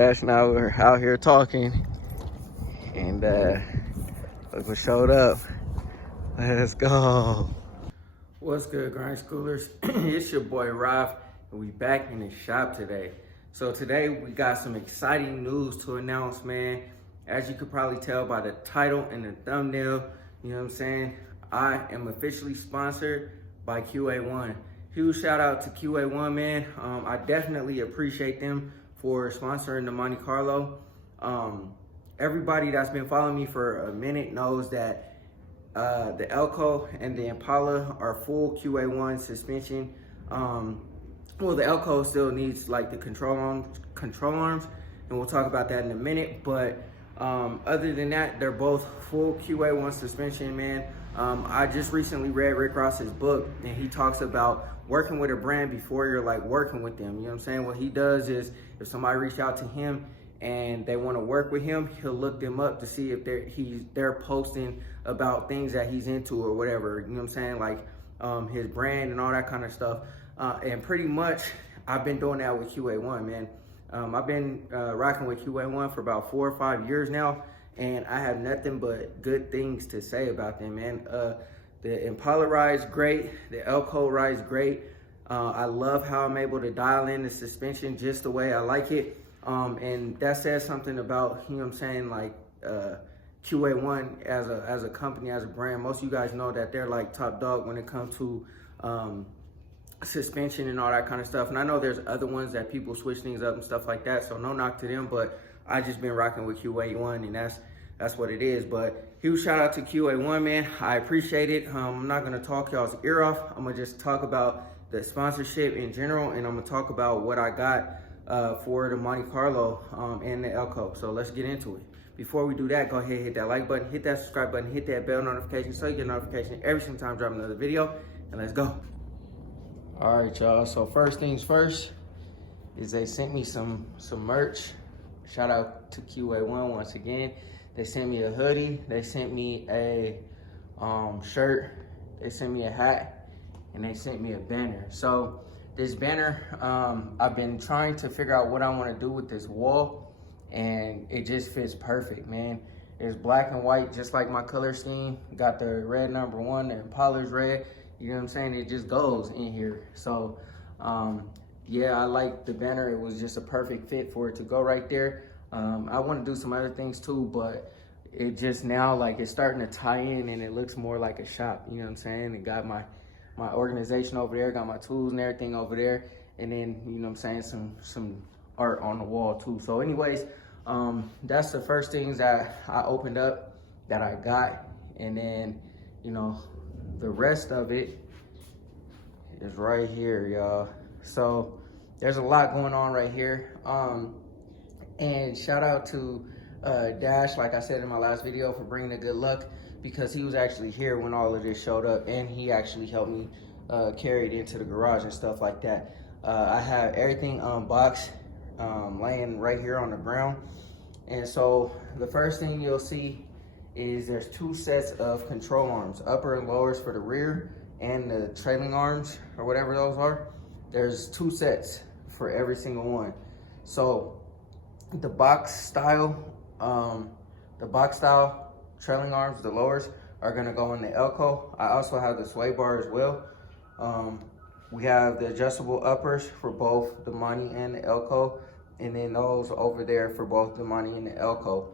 Now we're out here talking, and look what showed up. Let's go. What's good, grind schoolers? It's your boy Ralph, and we back in the shop today. So today we got some exciting news to announce, man. As you could probably tell by the title and the thumbnail, you know what I'm saying? I am officially sponsored by QA1. Huge shout out to QA1, man. I definitely appreciate them for sponsoring the Monte Carlo. Everybody that's been following me for a minute knows that the Elko and the Impala are full QA1 suspension. Well, the Elko still needs like the control arms, and we'll talk about that in a minute. But other than that, they're both full QA1 suspension, man. I just recently read Rick Ross's book, and he talks about working with a brand before you're like working with them. You know what I'm saying? What he does is, if somebody reach out to him and they want to work with him, he'll look them up to see if they're posting about things that he's into or whatever. You know what I'm saying? Like his brand and all that kind of stuff. And pretty much, I've been doing that with QA1, man. I've been rocking with QA1 for about 4 or 5 years now, and I have nothing but good things to say about them, man. The Impala ride's great. The Elko ride's great. I love how I'm able to dial in the suspension just the way I like it. And that says something about, you know what I'm saying, like QA1 as a company, as a brand. Most of you guys know that they're like top dog when it comes to suspension and all that kind of stuff. And I know there's other ones that people switch things up and stuff like that, so no knock to them, but I just been rocking with QA1, and that's what it is. But huge shout out to QA1, man. I appreciate it. I'm not gonna talk y'all's ear off. I'm gonna just talk about the sponsorship in general, and I'm gonna talk about what I got for the Monte Carlo and the Elko. So let's get into it. Before we do that, go ahead and hit that like button, hit that subscribe button, hit that bell notification so you get a notification every single time I drop another video, and let's go. All right, y'all, so first things first is they sent me some merch. Shout out to QA1 once again. They sent me a hoodie, they sent me a shirt, they sent me a hat, and they sent me a banner. So this banner, I've been trying to figure out what I want to do with this wall, and it just fits perfect, man. It's black and white, just like my color scheme. Got the red #1, the Impala's red. You know what I'm saying? It just goes in here. So, yeah, I like the banner. It was just a perfect fit for it to go right there. I want to do some other things too, but it just now, like, it's starting to tie in and it looks more like a shop. You know what I'm saying? It got my organization over there, got my tools and everything over there. And then, you know what I'm saying, some art on the wall too. So anyways, that's the first things that I opened up that I got. And then, you know, the rest of it is right here, y'all. So there's a lot going on right here. And shout out to Dash, like I said in my last video, for bringing the good luck, because he was actually here when all of this showed up, and he actually helped me carry it into the garage and stuff like that. I have everything unboxed, laying right here on the ground. And so the first thing you'll see is there's 2 sets of control arms, upper and lowers for the rear, and the trailing arms, or whatever those are. There's 2 sets for every single one. So the box style trailing arms, the lowers, are gonna go in the Elko. I also have the sway bar as well. We have the adjustable uppers for both the Monte and the Elko, and then those over there for both the Monte and the Elko.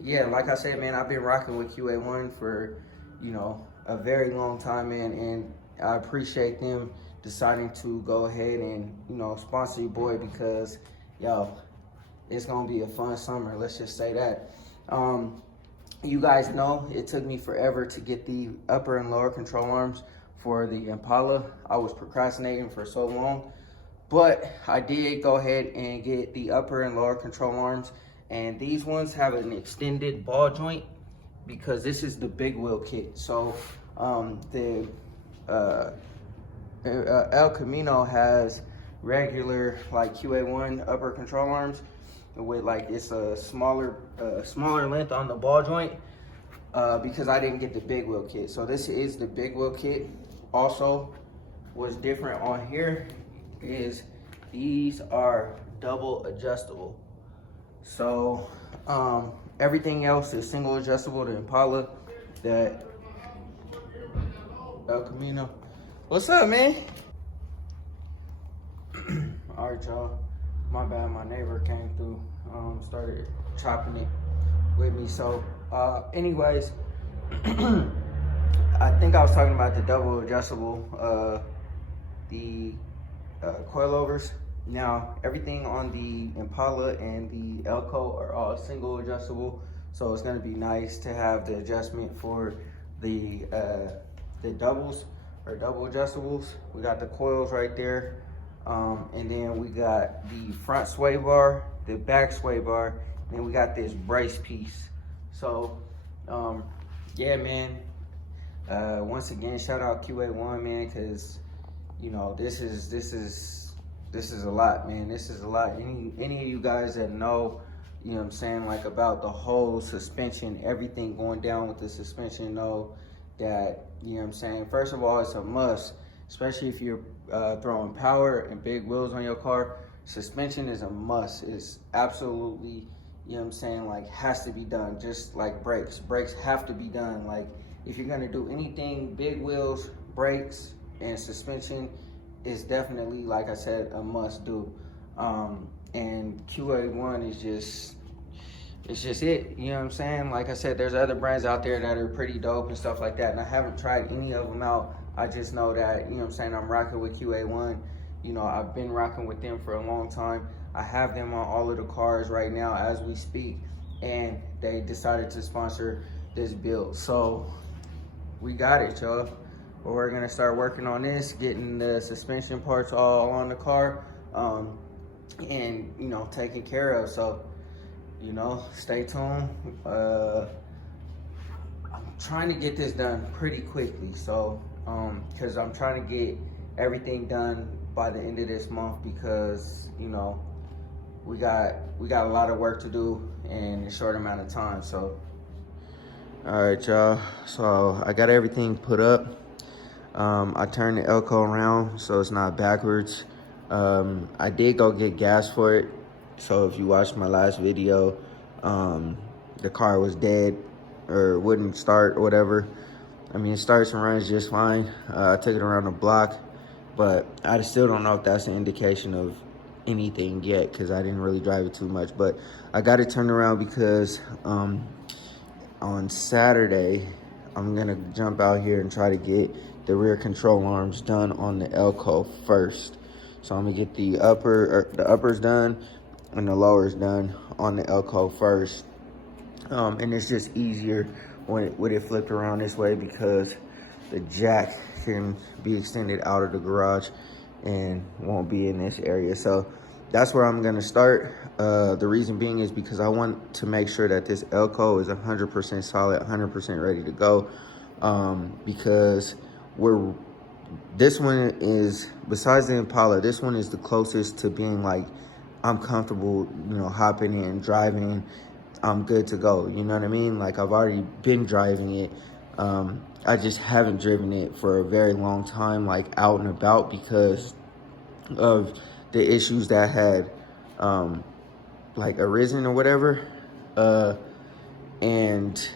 Yeah, like I said, man, I've been rocking with QA1 for, you know, a very long time, man, and I appreciate them deciding to go ahead and, you know, sponsor your boy, because, yo, it's gonna be a fun summer, let's just say that. You guys know it took me forever to get the upper and lower control arms for the Impala. I was procrastinating for so long, but I did go ahead and get the upper and lower control arms. And these ones have an extended ball joint because this is the big wheel kit. So the El Camino has regular like QA1 upper control arms with like, it's a smaller length on the ball joint because I didn't get the big wheel kit. So this is the big wheel kit. Also, what's different on here is these are double adjustable. So everything else is single adjustable. The Impala, that El Camino. What's up, man? All right, y'all. My bad, my neighbor came through, started chopping it with me. So anyways, I think I was talking about the double adjustable, the coilovers. Now, everything on the Impala and the Elko are all single adjustable, so it's gonna be nice to have the adjustment for the doubles or double adjustables. We got the coils right there, and then we got the front sway bar, the back sway bar, and then we got this brace piece. So, yeah, man. Once again, shout out QA1, man, because you know this is a lot, man. This is a lot. Any of you guys that know, you know what I'm saying, like about the whole suspension, everything going down with the suspension, know that, you know what I'm saying, first of all, it's a must, especially if you're throwing power and big wheels on your car. Suspension is a must. It's absolutely, you know what I'm saying, like has to be done, just like brakes. Brakes have to be done. Like if you're gonna do anything, big wheels, brakes, and suspension is definitely, like I said, a must do. And QA1 is just, it's just it, you know what I'm saying? Like I said, there's other brands out there that are pretty dope and stuff like that, and I haven't tried any of them out. I just know that, you know what I'm saying, I'm rocking with QA1. You know, I've been rocking with them for a long time. I have them on all of the cars right now as we speak, and they decided to sponsor this build. So we got it, y'all. We're gonna start working on this, getting the suspension parts all on the car, and you know, taken care of. So, you know, stay tuned. I'm trying to get this done pretty quickly, so because I'm trying to get everything done by the end of this month, because you know we got a lot of work to do in a short amount of time. So all right, y'all, so I got everything put up. I turned the Elko around so it's not backwards. I did go get gas for it. So if you watched my last video, the car was dead or wouldn't start or whatever. I mean, it starts and runs just fine. I took it around the block, but I still don't know if that's an indication of anything yet, because I didn't really drive it too much. But I got it turned around because on Saturday, I'm gonna jump out here and try to get the rear control arms done on the Elko first. So I'm gonna get the uppers done and the lowers done on the Elko first. And it's just easier with it flipped around this way, because the jack can be extended out of the garage and won't be in this area. So that's where I'm gonna start. The reason being is because I want to make sure that this Elko is 100% solid, 100% ready to go. Because this one is, besides the Impala, this one is the closest to being like, I'm comfortable, you know, hopping in, driving, I'm good to go. You know what I mean? Like, I've already been driving it. I just haven't driven it for a very long time, like out and about, because of the issues that had like arisen or whatever. And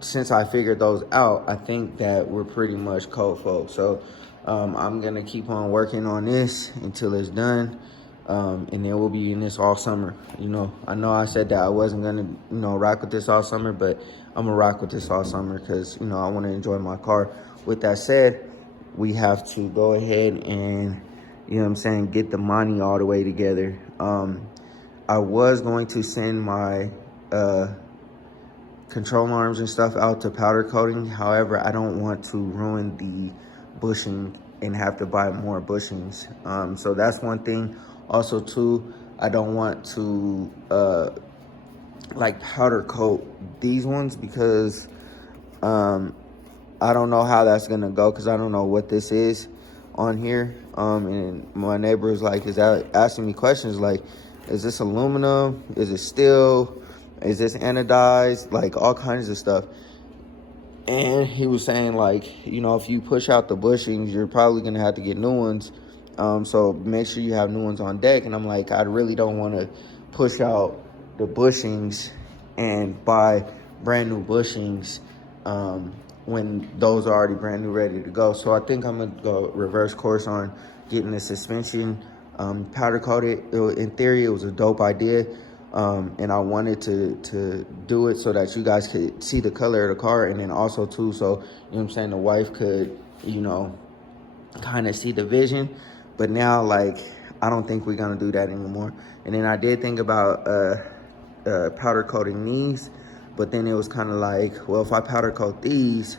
since I figured those out, I think that we're pretty much cold, folks. So I'm gonna keep on working on this until it's done, and then we'll be in this all summer. You know I said that I wasn't gonna, you know, rock with this all summer, but I'm gonna rock with this all summer, because, you know, I want to enjoy my car. With that said, we have to go ahead and, you know what I'm saying, get the money all the way together. I was going to send my control arms and stuff out to powder coating. However, I don't want to ruin the bushing and have to buy more bushings. So that's one thing. Also too, I don't want to like powder coat these ones, because I don't know how that's gonna go, because I don't know what this is on here. And my neighbor is like, asking me questions like, is this aluminum? Is it steel? Is this anodized? Like all kinds of stuff. And he was saying, like, you know, if you push out the bushings, you're probably gonna have to get new ones. So make sure you have new ones on deck. And I'm like, I really don't want to push out the bushings and buy brand new bushings when those are already brand new, ready to go. So I think I'm gonna go reverse course on getting the suspension powder coated. In theory, it was a dope idea. And I wanted to do it so that you guys could see the color of the car, and then also too, so, you know what I'm saying, the wife could, you know, kind of see the vision. But now, like, I don't think we're gonna do that anymore. And then I did think about powder coating these, but then it was kind of like, well, if I powder coat these,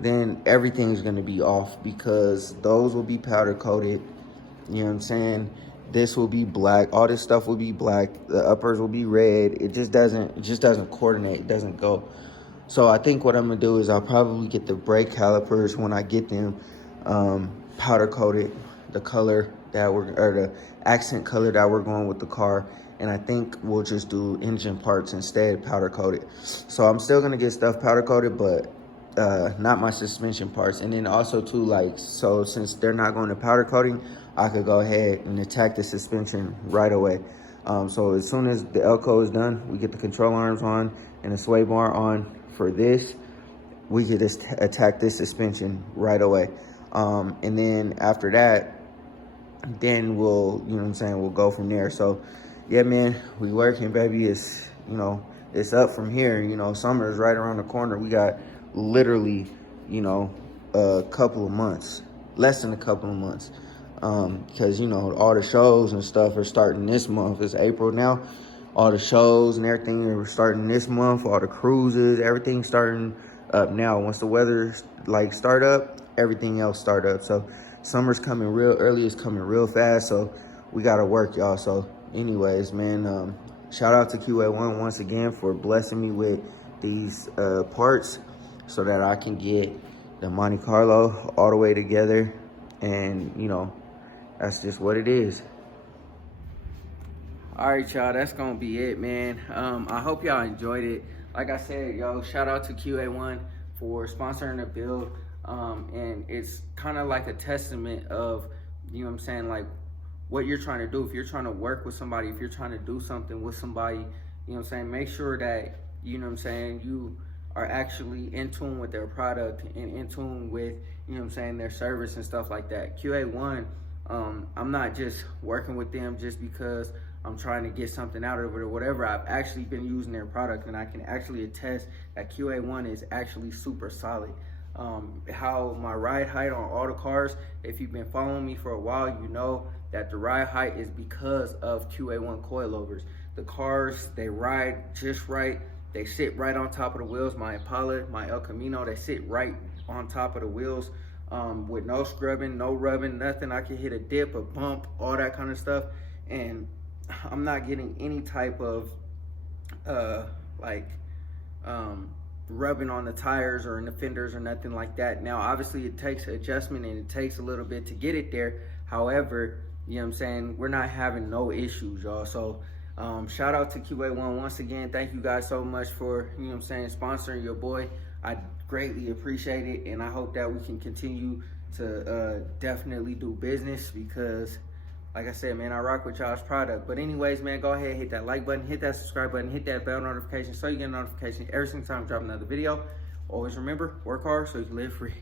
then everything's gonna be off, because those will be powder coated, you know what I'm saying? This will be black, all this stuff will be black, the uppers will be red. It just doesn't coordinate, it doesn't go. So I think what I'm gonna do is I'll probably get the brake calipers when I get them powder coated, the color that or the accent color that we're going with the car. And I think we'll just do engine parts instead, powder coated. So I'm still gonna get stuff powder coated, but not my suspension parts. And then also too, like, so since they're not going to powder coating, I could go ahead and attack the suspension right away. So as soon as the Elco is done, we get the control arms on and the sway bar on for this, we could just attack this suspension right away. And then after that, then we'll, you know what I'm saying, we'll go from there. So yeah, man, we working, baby. It's, you know, it's up from here. You know, summer is right around the corner. We got literally, you know, a couple of months, less than a couple of months. Because, you know, all the shows and stuff are starting this month. It's April now. All the shows and everything are starting this month. All the cruises, everything's starting up now. Once the weather, like, start up, everything else start up. So summer's coming real early. It's coming real fast. So we got to work, y'all. So anyways, man, shout out to QA1 once again for blessing me with these parts so that I can get the Monte Carlo all the way together. And, you know, that's just what it is. All right, y'all, that's gonna be it, man. I hope y'all enjoyed it. Like I said, yo, shout out to QA1 for sponsoring the build. And it's kind of like a testament of, you know what I'm saying, like what you're trying to do. If you're trying to work with somebody, if you're trying to do something with somebody, you know what I'm saying, make sure that, you know what I'm saying, you are actually in tune with their product and in tune with, you know what I'm saying, their service and stuff like that. QA1, I'm not just working with them just because I'm trying to get something out of it or whatever. I've actually been using their product, and I can actually attest that QA1 is actually super solid. How my ride height on all the cars, if you've been following me for a while, you know that the ride height is because of QA1 coilovers. The cars, they ride just right. They sit right on top of the wheels. My Impala, my El Camino, they sit right on top of the wheels with no scrubbing, no rubbing, nothing. I can hit a dip, a bump, all that kind of stuff. And I'm not getting any type of rubbing on the tires or in the fenders or nothing like that. Now, obviously it takes adjustment and it takes a little bit to get it there. However, you know what I'm saying, we're not having no issues, y'all. So shout out to QA1 once again. Thank you guys so much for, you know what I'm saying, sponsoring your boy. I greatly appreciate it, and I hope that we can continue to definitely do business, because like I said, man, I rock with y'all's product. But anyways, man, go ahead, hit that like button, hit that subscribe button, hit that bell notification so you get a notification every single time I drop another video. Always remember, work hard so you can live free.